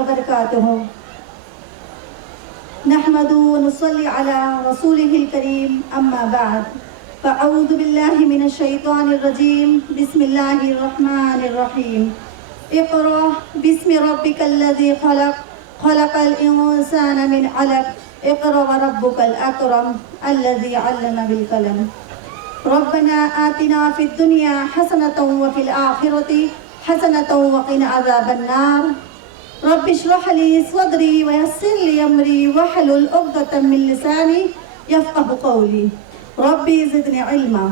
وبرکاتہ۔ نحمد ونصلی علی رسولہ الکریم، اما بعد، فاعوذ باللہ من الشیطان الرجیم، بسم اللہ الرحمن الرحیم۔ اقرأ بسم ربک الذی خلق، خلق الانسان من علق، اقرأ وربک الاکرم الذی علم بالقلم۔ ربنا آتنا فی الدنیا حسنة وفی الآخرة حسنة وقنا عذاب النار۔ رب اشرح لي صدری ویسر لی امری واحلل عقدۃ من لسانی یفقہوا قولی۔ ربی زدنی علما۔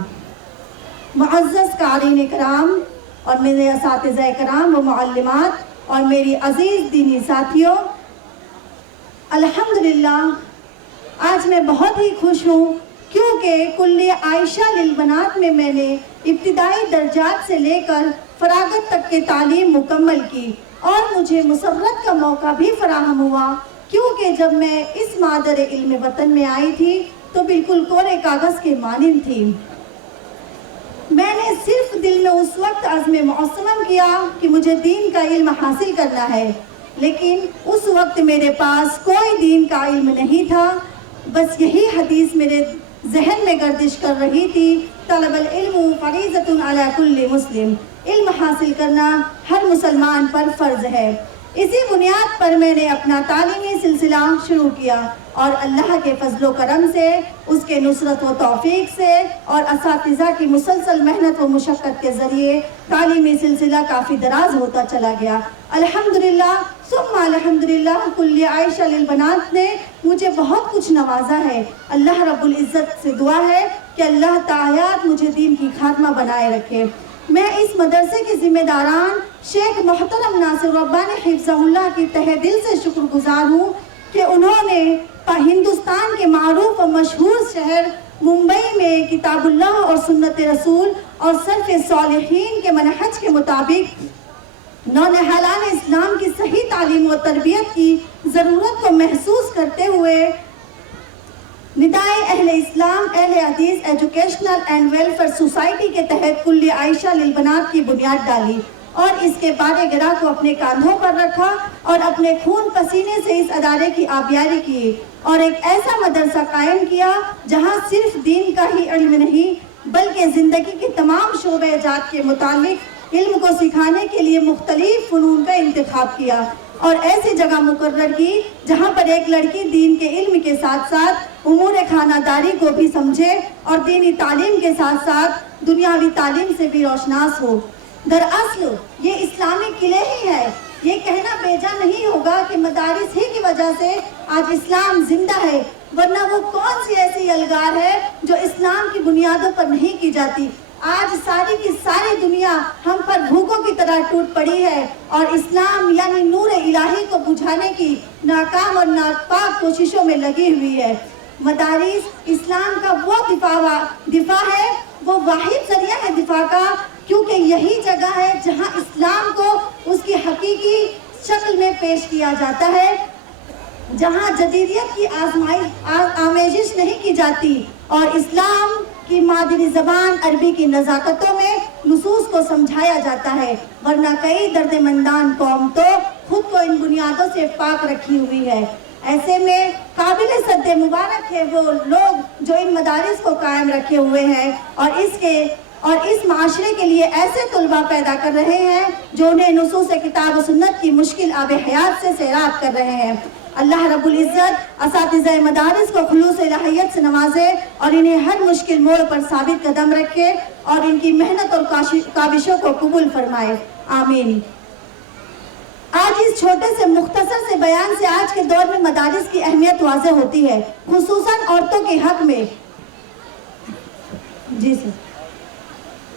معزز قارئین کرام اور میرے اساتذہ کرام و معلمات اور میری عزیز دینی ساتھیوں، الحمدللہ آج میں بہت ہی خوش ہوں کیونکہ کلیہ عائشہ للبنات میں میں نے ابتدائی درجات سے لے کر فراغت تک کی تعلیم مکمل کی، اور مجھے مسرت کا موقع بھی فراہم ہوا کیونکہ جب میں اس مادر علم وطن میں آئی تھی تو بالکل کورے کاغذ کے مانند تھی۔ میں نے صرف دل میں اس وقت عزم معصم کیا کہ مجھے دین کا علم حاصل کرنا ہے، لیکن اس وقت میرے پاس کوئی دین کا علم نہیں تھا، بس یہی حدیث میرے ذہن میں گردش کر رہی تھی، طلب العلم فریضۃ علی کل مسلم، علم حاصل کرنا ہر مسلمان پر فرض ہے۔ اسی بنیاد پر میں نے اپنا تعلیمی سلسلہ شروع کیا، اور اللہ کے فضل و کرم سے، اس کے نصرت و توفیق سے اور اساتذہ کی مسلسل محنت و مشقت کے ذریعے تعلیمی سلسلہ کافی دراز ہوتا چلا گیا۔ الحمدللہ ثم الحمدللہ کلیہ عائشہ للبنات نے مجھے بہت کچھ نوازا ہے۔ اللہ رب العزت سے دعا ہے کہ اللہ تعالیٰ مجھے دین کی خاتمہ بنائے رکھے۔ میں اس مدرسے کے ذمہ داران شیخ محترم ناصر ربانی حفظہ اللہ کی تہہ دل سے شکر گزار ہوں کہ انہوں نے ہندوستان کے معروف و مشہور شہر ممبئی میں کتاب اللہ اور سنت رسول اور سلف صالحین کے منہج کے مطابق نونہالان اسلام کی صحیح تعلیم و تربیت کی ضرورت کو محسوس کرتے ہوئے ندائے اہل اسلام اہل حدیث ایجوکیشنل اینڈ ویلفیئر سوسائٹی کے تحت کلیہ عائشہ للبنات کی بنیاد ڈالی، اور اس کے بارے گراہ کو اپنے کاندھوں پر رکھا اور اپنے خون پسینے سے اس ادارے کی آبیاری کی، اور ایک ایسا مدرسہ قائم کیا جہاں صرف دین کا ہی علم نہیں بلکہ زندگی کے تمام شعبہ جات کے متعلق علم کو سکھانے کے لیے مختلف فنون کا انتخاب کیا، اور ایسی جگہ مقرر کی جہاں پر ایک لڑکی دین کے علم کے ساتھ ساتھ امور خانہ داری کو بھی سمجھے اور دینی تعلیم کے ساتھ ساتھ دنیاوی تعلیم سے بھی روشناس ہو۔ دراصل یہ اسلامی قلعے ہی ہے۔ یہ کہنا بیجا نہیں ہوگا کہ مدارس ہی کی وجہ سے آج اسلام زندہ ہے، ورنہ وہ کون سی ایسی الگار ہے جو اسلام کی بنیادوں پر نہیں کی جاتی۔ آج ساری کی ساری دنیا ہم پر بھوکوں کی طرح ٹوٹ پڑی ہے، اور اسلام یعنی نور الہی کو بجھانے کی ناکام اور ناپاک کوششوں میں لگی ہوئی ہے۔ مدارس اسلام کا وہ دفاع ہے، وہ واحد ذریعہ ہے دفاع کا، کیونکہ یہی جگہ ہے جہاں اسلام کو اس کی حقیقی شکل میں پیش کیا جاتا ہے، جہاں جدیدیت کی آمیزش نہیں کی جاتی اور اسلام کی مادری زبان عربی کی نزاکتوں میں نصوص کو سمجھایا جاتا ہے، ورنہ کئی درد مندان قوم تو خود کو ان بنیادوں سے پاک رکھی ہوئی ہے۔ ایسے میں قابل صد مبارک ہے وہ لوگ جو ان مدارس کو قائم رکھے ہوئے ہیں اور اس معاشرے کے لیے ایسے طلباء پیدا کر رہے ہیں جو انہیں نصوص کتاب و سنت کی مشکل آب حیات سے سیراب کر رہے ہیں۔ اللہ رب العزت اساتذہ مدارس کو خلوص الہیت سے نوازے اور انہیں ہر مشکل موڑ پر ثابت قدم رکھے اور ان کی محنت اور کاوشوں کو قبول فرمائے، آمین۔ آج اس چھوٹے سے مختصر سے بیان سے آج کے دور میں مدارس کی اہمیت واضح ہوتی ہے، خصوصاً عورتوں کے حق میں۔ جی سر،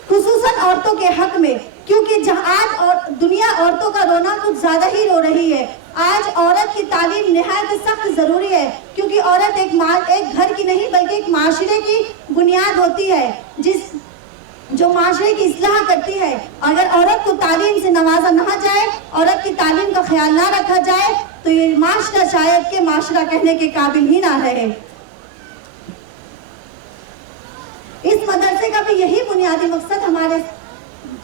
خصوصاً عورتوں کے حق میں، کیونکہ جہاں آج دنیا عورتوں کا رونا کچھ زیادہ ہی رو رہی ہے۔ آج عورت کی تعلیم نہایت سخت ضروری ہے، کیونکہ عورت ایک گھر کی نہیں بلکہ ایک معاشرے کی بنیاد ہوتی ہے جو معاشرے کی اصلاح کرتی ہے۔ اگر عورت کو تعلیم سے نوازا نہ جائے، عورت کی تعلیم کا خیال نہ رکھا جائے تو یہ معاشرہ شاید کہ معاشرہ کہنے کے قابل ہی نہ رہے۔ اس مدرسے کا بھی یہی بنیادی مقصد